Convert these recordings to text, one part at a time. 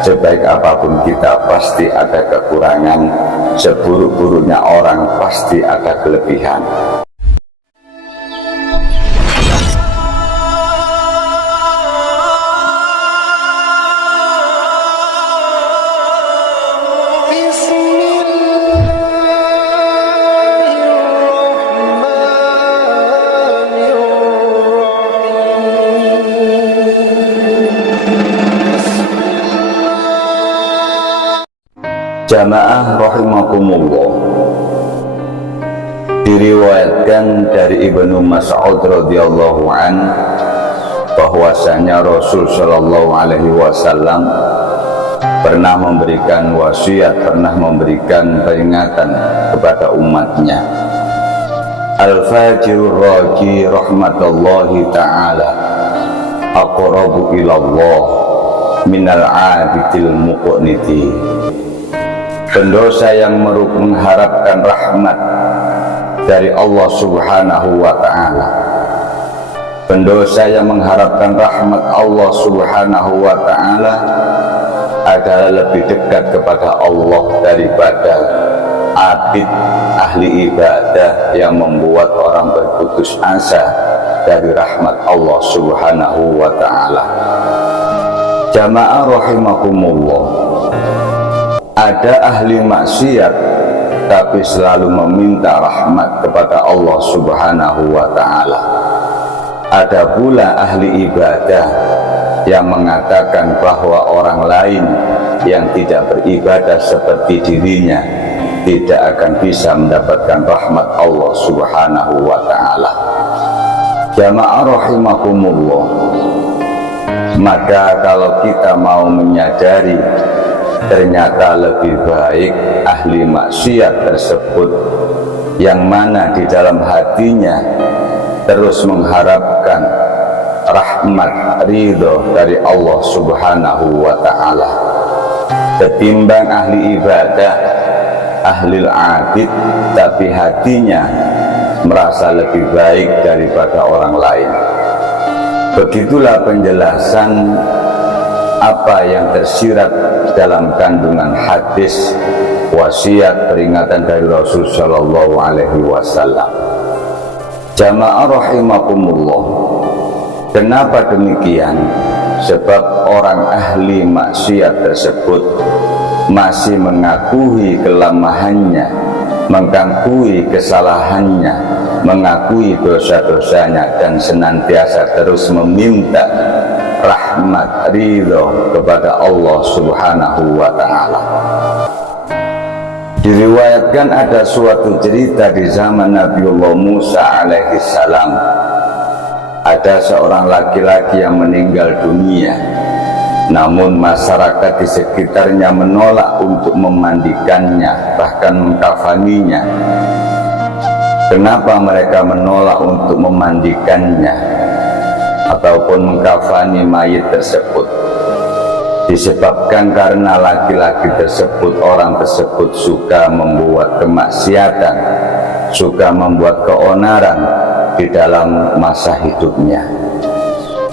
Sebaik apapun kita pasti ada kekurangan, seburuk-buruknya orang pasti ada kelebihan. Jamaah rahimakumullah, diriwayatkan dari Ibnu Mas'ud radhiyallahu an bahwasanya Rasul sallallahu alaihi wasallam pernah memberikan wasiat, pernah memberikan peringatan kepada umatnya. Al-fajirur raji rahmatullahi ta'ala aqrabu ilallah minal 'abidil muqniti. Pendosa yang mengharapkan rahmat dari Allah subhanahu wa ta'ala, pendosa yang mengharapkan rahmat Allah subhanahu wa ta'ala adalah lebih dekat kepada Allah daripada abid ahli ibadah yang membuat orang berputus asa dari rahmat Allah subhanahu wa ta'ala. Jamaah rahimakumullah, ada ahli maksiat tapi selalu meminta rahmat kepada Allah subhanahu wa ta'ala. Ada pula ahli ibadah yang mengatakan bahwa orang lain yang tidak beribadah seperti dirinya tidak akan bisa mendapatkan rahmat Allah subhanahu wa ta'ala. Jamaah rahimakumullah, maka kalau kita mau menyadari ternyata lebih baik ahli maksiat tersebut yang mana di dalam hatinya terus mengharapkan rahmat ridho dari Allah subhanahu wa ta'ala, ketimbang ahli ibadah, ahli abid tapi hatinya merasa lebih baik daripada orang lain. Begitulah penjelasan apa yang tersirat dalam kandungan hadis wasiat peringatan dari Rasul sallallahu alaihi wasallam. Jamaah rahimakumullah, kenapa demikian? Sebab orang ahli maksiat tersebut masih mengakui kelemahannya, mengakui kesalahannya, mengakui dosa-dosanya, dan senantiasa terus meminta rahmat ridho kepada Allah subhanahu wa ta'ala. Diriwayatkan ada suatu cerita di zaman Nabiullah Musa alaihi salam. Ada seorang laki-laki yang meninggal dunia, namun masyarakat di sekitarnya menolak untuk memandikannya, bahkan mengkafaninya. Kenapa mereka menolak untuk memandikannya ataupun mengkafani mayit tersebut? Disebabkan karena laki-laki tersebut, orang tersebut suka membuat kemaksiatan, suka membuat keonaran di dalam masa hidupnya.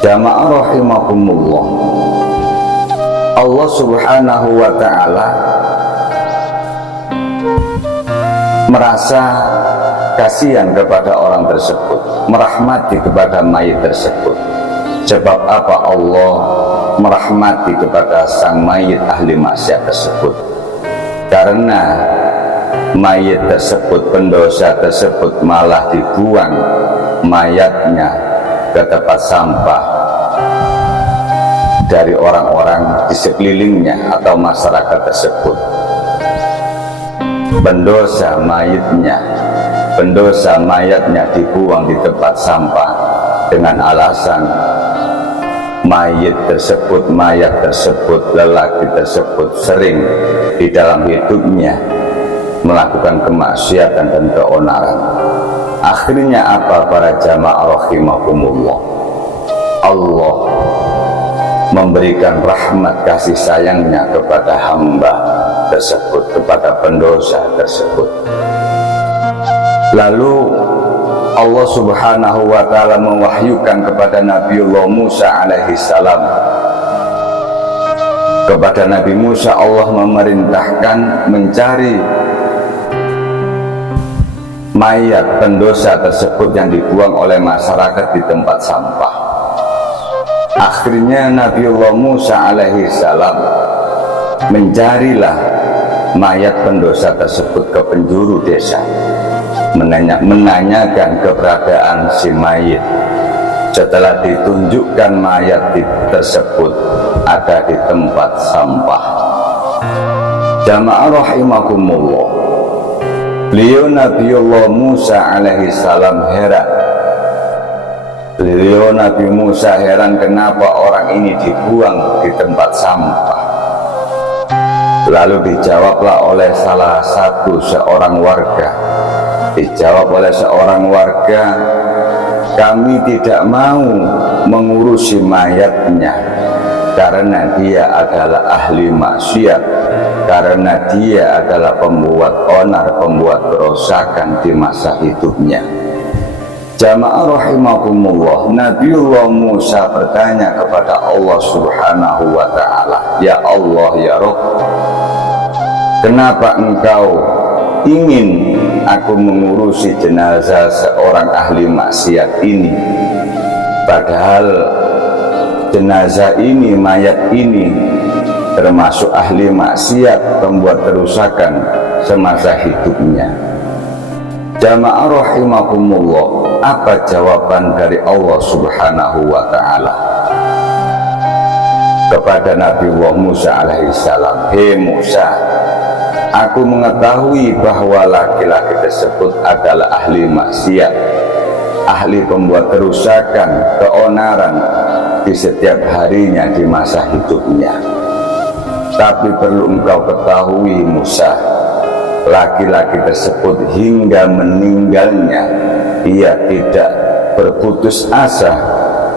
Jamaah rahimakumullah, Allah subhanahu wa ta'ala merasa kasihan kepada orang tersebut, merahmati kepada mayit tersebut. Sebab apa Allah merahmati kepada sang mayit ahli maksiat tersebut? Karena mayit tersebut, pendosa tersebut malah dibuang mayatnya ke tempat sampah dari orang-orang di sekelilingnya atau masyarakat tersebut. Pendosa mayatnya dibuang di tempat sampah dengan alasan mayat tersebut, lelaki tersebut sering di dalam hidupnya melakukan kemaksiatan dan keonaran. Akhirnya apa para jamaah rahimakumullah? Allah memberikan rahmat kasih sayangnya kepada hamba tersebut, kepada pendosa tersebut. Lalu Allah subhanahu wa ta'ala mewahyukan kepada Nabiullah Musa alaihi salam Kepada Nabi Musa Allah memerintahkan mencari mayat pendosa tersebut yang dibuang oleh masyarakat di tempat sampah. Akhirnya Nabiullah Musa alaihi salam mencarilah mayat pendosa tersebut ke penjuru desa, menanyakan keberadaan si mayit. Setelah ditunjukkan mayat tersebut ada di tempat sampah. Jamaah rahimakumullah, beliau Nabiullah Musa alaihi salam heran. Beliau Nabi Musa heran kenapa orang ini dibuang di tempat sampah. Lalu dijawablah oleh salah satu seorang warga. Dijawab oleh seorang warga, kami tidak mau mengurusi mayatnya karena dia adalah ahli maksiat, karena dia adalah pembuat onar, pembuat kerusakan di masa hidupnya. Jamaah rahimakumullah, Nabiullah Musa bertanya kepada Allah subhanahu wa ta'ala, ya Allah ya Rabb, kenapa engkau ingin aku mengurusi jenazah seorang ahli maksiat ini, padahal jenazah ini, mayat ini termasuk ahli maksiat, pembuat kerusakan semasa hidupnya. Jamaah rahimakumullah, apa jawaban dari Allah subhanahu wa ta'ala kepada Nabiullah Musa alaihi salam? Hei Musa, aku mengetahui bahwa laki-laki tersebut adalah ahli maksiat, ahli pembuat kerusakan, keonaran di setiap harinya di masa hidupnya. Tapi perlu engkau ketahui Musa, laki-laki tersebut hingga meninggalnya ia tidak berputus asa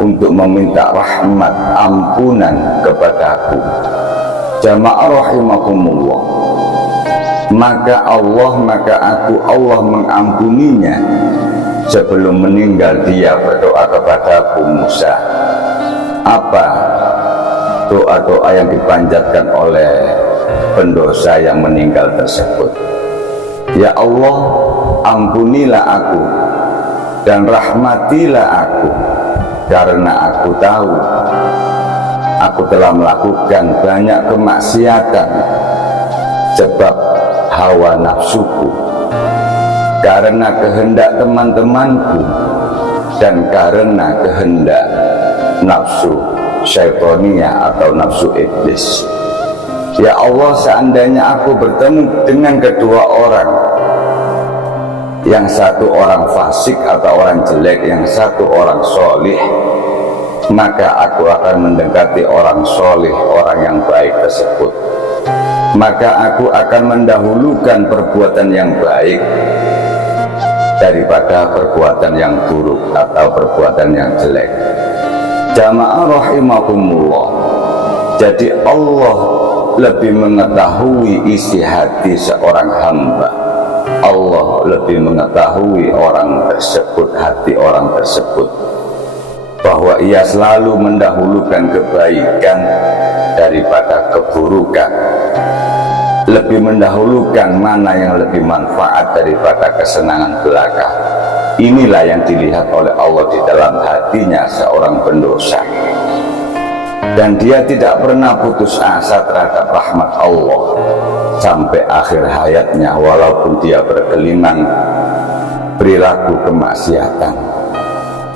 untuk meminta rahmat, ampunan kepadaku. Jamaah rahimakumullah, maka Allah mengampuninya sebelum meninggal. Dia berdoa kepadaku Musa. Apa doa-doa yang dipanjatkan oleh pendosa yang meninggal tersebut? Ya Allah, ampunilah aku dan rahmatilah aku, karena aku tahu aku telah melakukan banyak kemaksiatan sebab hawa nafsuku, karena kehendak teman-temanku, dan karena kehendak nafsu syaitonia atau nafsu iblis. Ya Allah, seandainya aku bertemu dengan kedua orang, yang satu orang fasik atau orang jelek, yang satu orang solih, maka aku akan mendekati orang solih, orang yang baik tersebut. Maka aku akan mendahulukan perbuatan yang baik daripada perbuatan yang buruk atau perbuatan yang jelek. Jamaah rahimakumullah, jadi Allah lebih mengetahui isi hati seorang hamba. Allah lebih mengetahui orang tersebut, hati orang tersebut, bahwa ia selalu mendahulukan kebaikan daripada keburukan, lebih mendahulukan mana yang lebih manfaat daripada kesenangan belaka. Inilah yang dilihat oleh Allah di dalam hatinya seorang pendosa, dan dia tidak pernah putus asa terhadap rahmat Allah sampai akhir hayatnya, walaupun dia bergelimang perilaku kemaksiatan.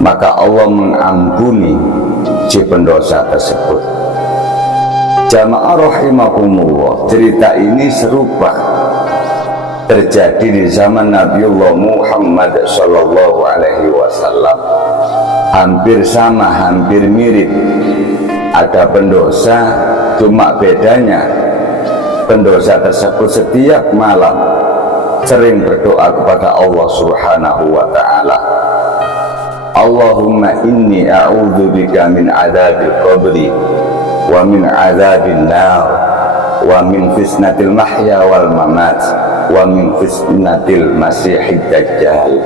Maka Allah mengampuni si pendosa tersebut. Jamaah rahimakumullah, cerita ini serupa terjadi di zaman Nabiullah Muhammad sallallahu alaihi wasallam. Hampir sama, hampir mirip. Ada pendosa, cuma bedanya pendosa tersebut setiap malam sering berdoa kepada Allah subhanahu wa ta'ala, Allahumma inni a'udzubika min adzabil qabri wa min adzabin nar wa min fitnatil mahya wal mamat wa min fitnatil masihid dajjal.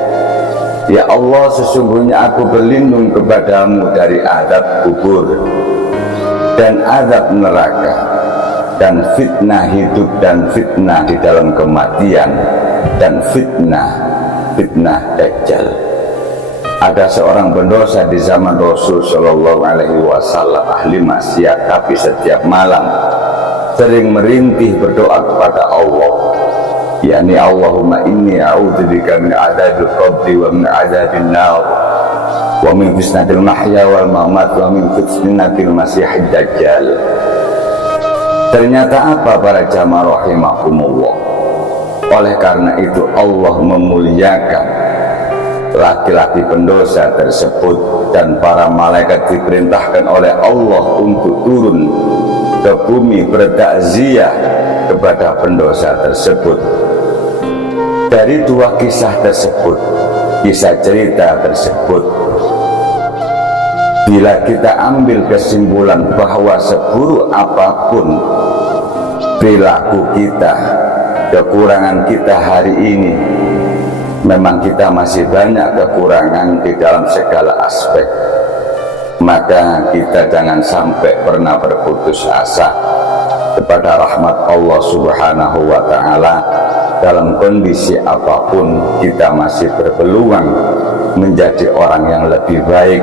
Ya Allah, sesungguhnya aku berlindung kepadamu dari azab kubur dan azab neraka, dan fitnah hidup dan fitnah di dalam kematian dan fitnah Dajjal. Ada seorang pendosa di zaman Rasul Shallallahu Alaihi Wasallam, ahli maksiat, tapi setiap malam sering merintih berdoa kepada Allah, yakni Allahumma inni a'udzubika min adzabil qabri wa min adzabil nar wa min fitnatil mahya wal mamat wa min fitnatil masiihid dajjal. Ternyata apa para jamaah rahimakumullah? Oleh karena itu Allah memuliakan laki-laki pendosa tersebut, dan para malaikat diperintahkan oleh Allah untuk turun ke bumi bertakziah kepada pendosa tersebut. Dari dua kisah tersebut, kisah cerita tersebut, bila kita ambil kesimpulan bahwa seburuk apapun perilaku kita, kekurangan kita hari ini, memang kita masih banyak kekurangan di dalam segala aspek, maka kita jangan sampai pernah berputus asa kepada rahmat Allah Subhanahu wa Ta'ala. Dalam kondisi apapun kita masih berpeluang menjadi orang yang lebih baik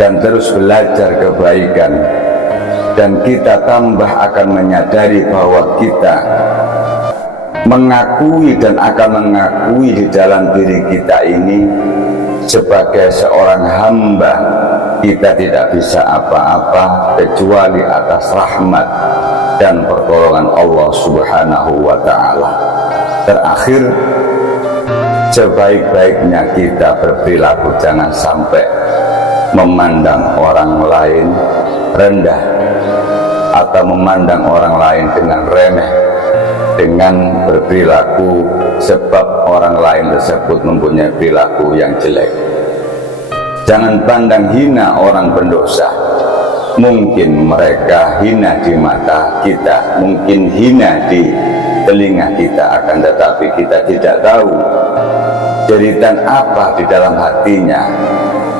dan terus belajar kebaikan, dan kita tambah akan menyadari bahwa kita mengakui dan akan mengakui di dalam diri kita ini sebagai seorang hamba, kita tidak bisa apa-apa kecuali atas rahmat dan pertolongan Allah Subhanahu wa Ta'ala. Terakhir, sebaik-baiknya kita berperilaku jangan sampai memandang orang lain rendah atau memandang orang lain dengan remeh dengan berperilaku sebab orang lain tersebut mempunyai perilaku yang jelek. Jangan pandang hina orang pendosa. Mungkin mereka hina di mata kita, mungkin hina di telinga kita, akan tetapi kita tidak tahu jeritan apa di dalam hatinya,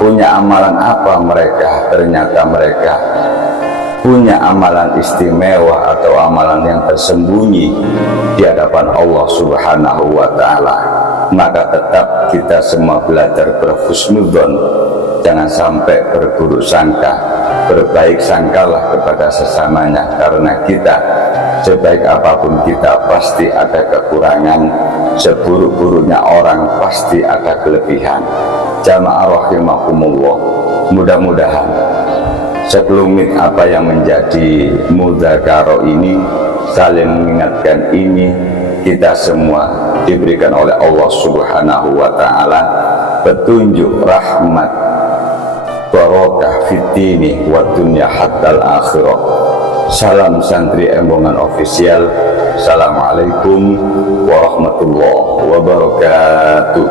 punya amalan apa mereka. Ternyata mereka punya amalan istimewa atau amalan yang tersembunyi di hadapan Allah Subhanahu wa Ta'ala. Maka tetap kita semua belajar berhusnudzon, jangan sampai berburuk sangka, berbaik sangkalah kepada sesamanya, karena kita sebaik apapun kita pasti ada kekurangan, seburuk-buruknya orang pasti ada kelebihan. Jamaah rahimakumullah, mudah-mudahan sekelumit apa yang menjadi mudzakarah ini, saling mengingatkan ini, kita semua diberikan oleh Allah Subhanahu wa Ta'ala petunjuk, rahmat, barokah fitini wa dunya hatta al-akhirah. Salam santri Embongan Official. Assalamualaikum warahmatullahi wabarakatuh.